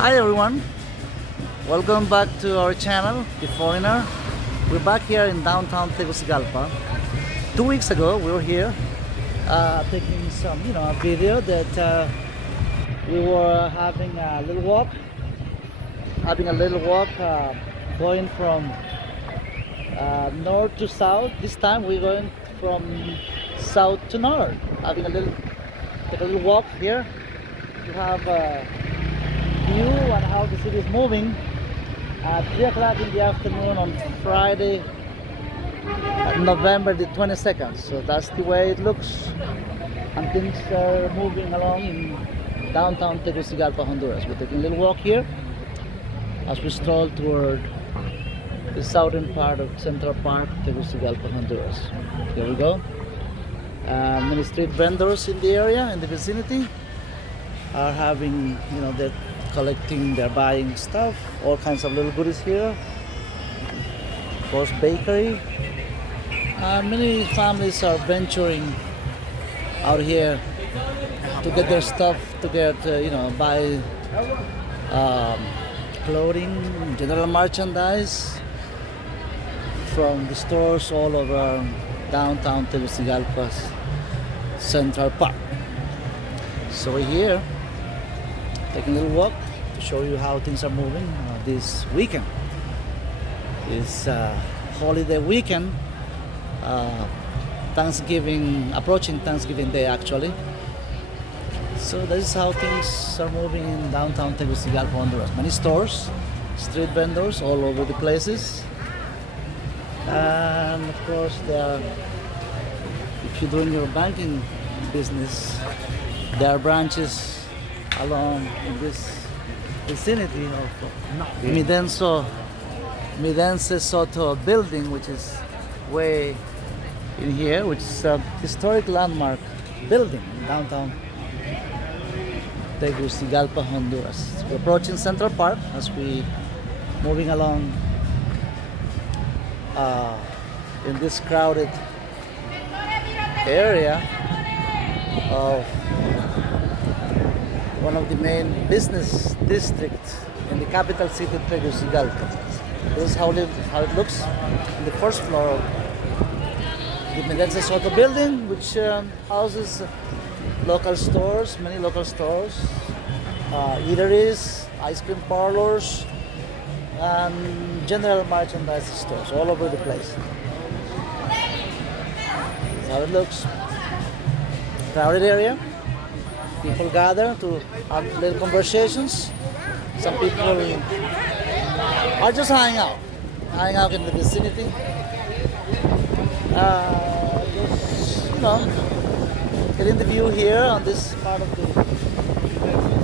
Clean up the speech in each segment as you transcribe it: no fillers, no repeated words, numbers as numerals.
Hi everyone, welcome back to our channel, The Foreigner. We're back here in downtown Tegucigalpa. 2 weeks ago we were here taking some, a video that we were having a little walk, going from north to south. This time we're going from south to north, having take a little walk here to have view on how the city is moving at 3 o'clock in the afternoon on Friday, November the 22nd. So that's the way it looks, and things are moving along in downtown Tegucigalpa, Honduras. We're taking a little walk here as we stroll toward the southern part of Central Park, Tegucigalpa, Honduras. Here we go. Many street vendors in the area, in the vicinity, are having, they're buying stuff, all kinds of little goodies here. Of course, bakery. Many families are venturing out here to get their stuff, to get, buy clothing, general merchandise from the stores all over downtown Tegucigalpa's Central Park. So we're here taking a little walk to show you how things are moving this weekend. This holiday weekend, approaching Thanksgiving Day actually. So this is how things are moving in downtown Tegucigalpa, Honduras. Many stores, street vendors all over the places. And of course, if you're doing your banking business, there are branches along in this vicinity of Midense Soto building, which is way in here, which is a historic landmark building in downtown Tegucigalpa, Honduras. We're approaching Central Park as we moving along in this crowded area of one of the main business districts in the capital city, Tegucigalpa. This is how it looks in the first floor of the Midense Soto building, which houses local stores, many local stores, eateries, ice cream parlors, and general merchandise stores all over the place. That's how it looks. Crowded area. People gather to have little conversations. Some people are just hanging out in the vicinity. Getting the view here on this part of the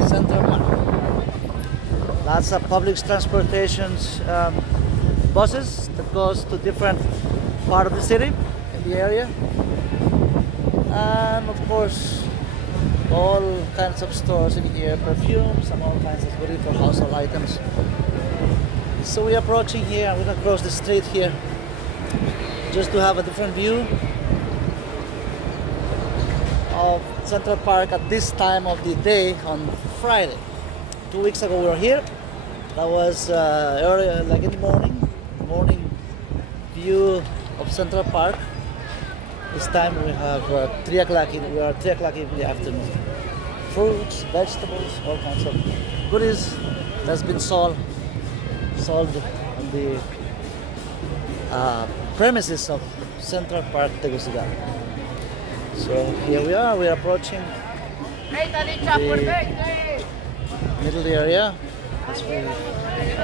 Central Park. Lots of public transportations, buses that goes to different part of the city, in the area. And of course, all kinds of stores in here, perfumes and all kinds of goodies for household items. So we're approaching here, we're gonna cross the street here just to have a different view of Central Park at this time of the day on Friday. 2 weeks ago we were here. That was early, like in the morning view of Central Park. This time we have 3 o'clock in the afternoon. Fruits, vegetables, all kinds of goodies that's been sold on the premises of Central Park, Tegucigalpa. So here we're approaching the middle area as we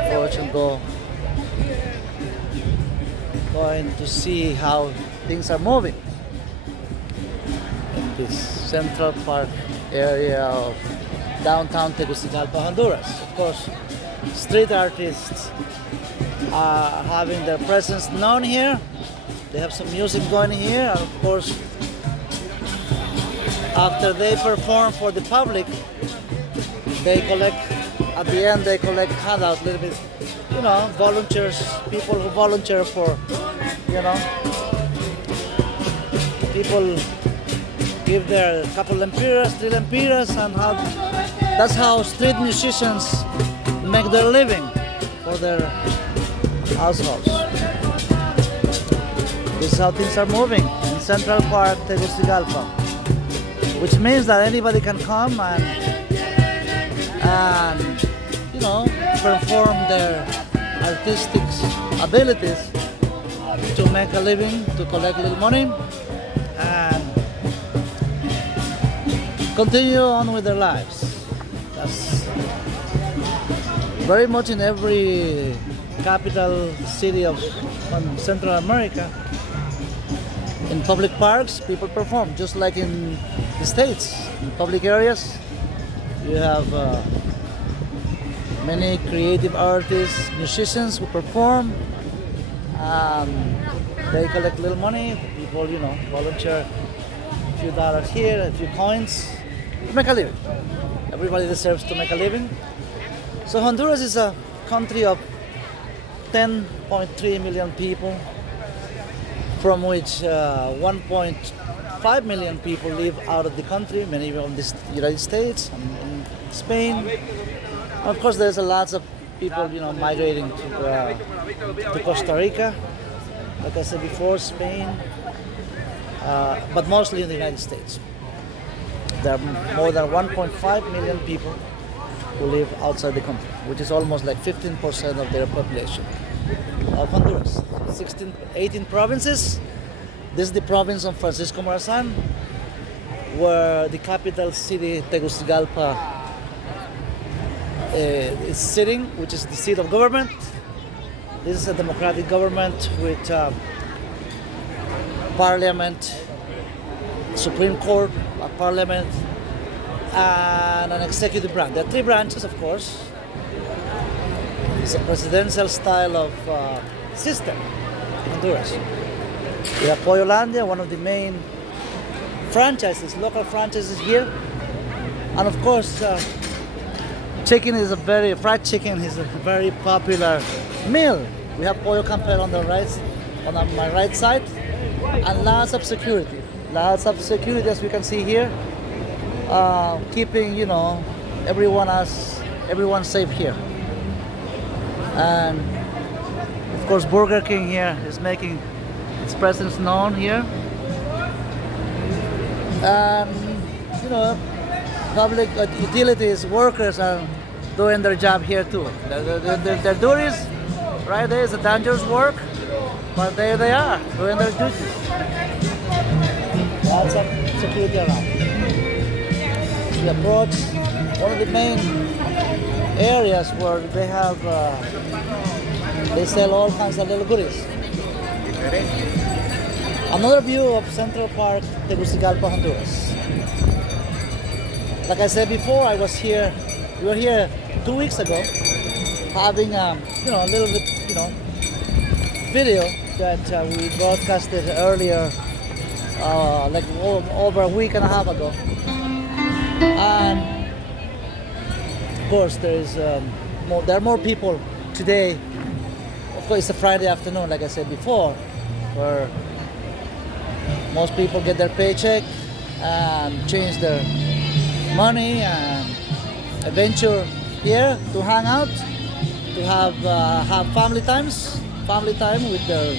approach and going to see how things are moving in this Central Park area of downtown Tegucigalpa, Honduras. Of course, street artists are having their presence known here. They have some music going here, and of course, after they perform for the public, they collect handouts, a little bit, volunteers, people who volunteer for, people give their couple lempiras, 3 lempiras, and that's how street musicians make their living for their households. This is how things are moving in Central Park, Tegucigalpa, which means that anybody can come and perform their artistic abilities to make a living, to collect a little money, and continue on with their lives. That's very much in every capital city of Central America. In public parks, people perform, just like in the States. In public areas, you have many creative artists, musicians who perform. They collect little money. People, volunteer a few dollars here, a few coins to make a living. Everybody deserves to make a living. So Honduras is a country of 10.3 million people, from which 1.5 million people live out of the country, many from the United States and Spain. Of course, there's lots of people, migrating to Costa Rica, like I said before, Spain, but mostly in the United States. There are more than 1.5 million people who live outside the country, which is almost like 15% of their population of Honduras. 18 provinces. This is the province of Francisco Morazan, where the capital city, Tegucigalpa, is sitting, which is the seat of government. This is a democratic government with parliament, Supreme Court, a parliament, and an executive branch. There are 3 branches, of course. It's a presidential style of system in Honduras. We have Pollolandia, one of the main franchises, local franchises here. And of course, fried chicken is a very popular meal. We have Pollo Campero on my right side, and lots of security. Lots of security, as we can see here, keeping everyone safe here. And of course, Burger King here is making its presence known here. Public utilities workers are doing their job here too. Their duties, right there is a dangerous work, but there they are doing their duties. Lots of security around. We approach one of the main areas where they have they sell all kinds of little goodies. Another view of Central Park, Tegucigalpa, Honduras. Like I said before, we were here 2 weeks ago, having a little bit, video that we broadcasted earlier, like over a week and a half ago. And of course, there are more people today. Of course, it's a Friday afternoon, like I said before, where most people get their paycheck and change their money and venture here to hang out, to have family time with their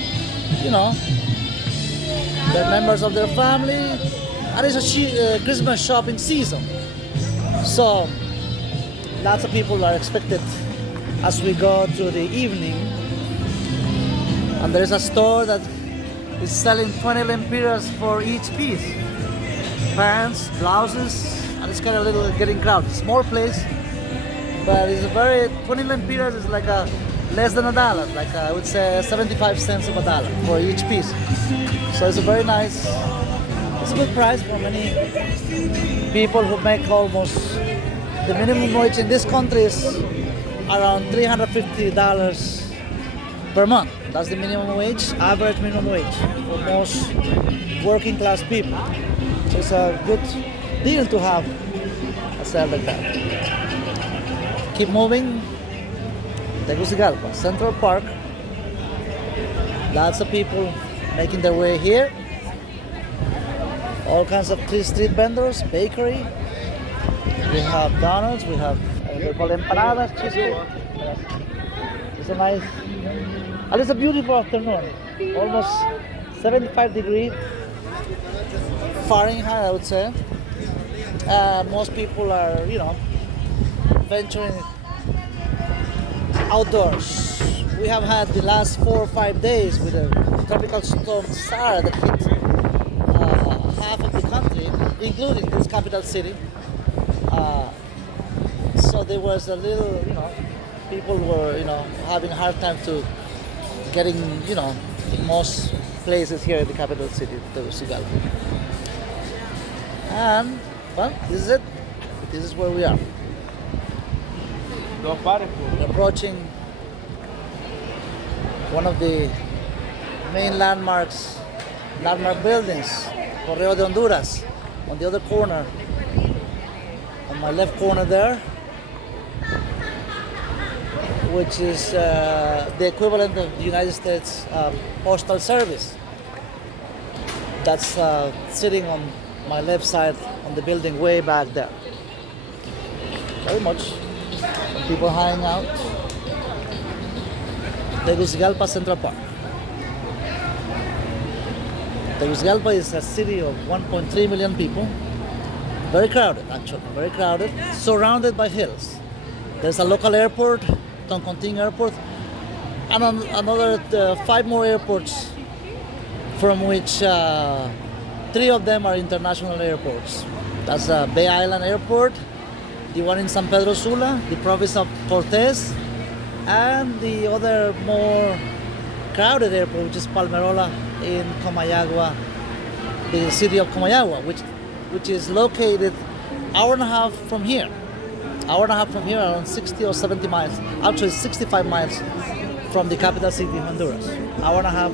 members of their family, and it's a Christmas shopping season. So lots of people are expected as we go through the evening, and there is a store that is selling 20 lempiras for each piece, pants, blouses, and it's kind of getting crowded. Small place, but it's 20 lempiras is like less than $1, like I would say 75 cents of $1 for each piece. So it's a very nice, it's a good price for many people who make almost, the minimum wage in this country is around $350 per month. That's the minimum wage, average minimum wage for most working class people. So it's a good deal to have a sale like that. Keep moving. Tegucigalpa, Central Park. Lots of people making their way here. All kinds of street vendors, bakery. We have donuts, we have They call empanadas, cheesecake. It's a nice, and it's a beautiful afternoon. Almost 75 degrees Fahrenheit, I would say. Most people are, venturing outdoors. We have had the last 4 or 5 days with a tropical storm Sara that hit half of the country, including this capital city. So there was a little, people were, having a hard time to getting, in most places here in the capital city, Tegucigalpa. And, well, this is it. This is where we are. We're approaching one of the main landmark buildings, Correo de Honduras, on the other corner, on my left corner there, which is the equivalent of the United States Postal Service. That's sitting on my left side on the building way back there. Very much people hanging out. Tegucigalpa Central Park. Tegucigalpa is a city of 1.3 million people. Very crowded, actually, very crowded, surrounded by hills. There's a local airport, Toncontin Airport, and another 5 more airports, from which 3 of them are international airports. That's Bay Island Airport, the one in San Pedro Sula, the province of Cortez, and the other more crowded airport, which is Palmerola in Comayagua, the city of Comayagua, which is located hour and a half from here. Around 60 or 70 miles, actually 65 miles from the capital city, Honduras. Hour and a half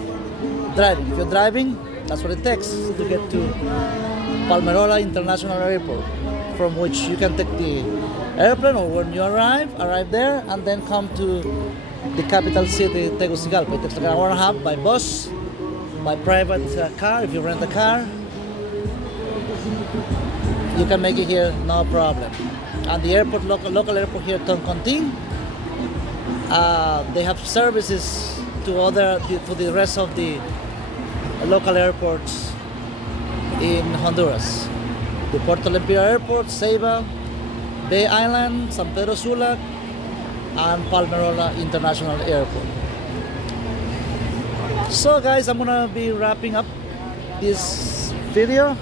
driving. If you're driving, that's what it takes to get to Palmerola International Airport, from which you can take the airplane, or when you arrive there and then come to the capital city, Tegucigalpa. It takes like an hour and a half by bus, by private car. If you rent a car, you can make it here, no problem. And the airport, local airport here, Toncontin, they have services to the rest of the local airports in Honduras. The Puerto Limpio Airport, Ceiba, Bay Island, San Pedro Sula, and Palmerola International Airport. So guys, I'm gonna be wrapping up this video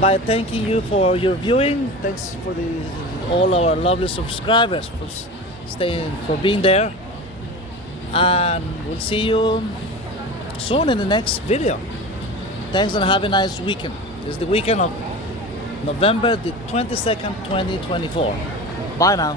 by thanking you for your viewing. Thanks for all our lovely subscribers for being there, and we'll see you soon in the next video. Thanks, and have a nice weekend. It's the weekend of November the 22nd, 2024. Bye now.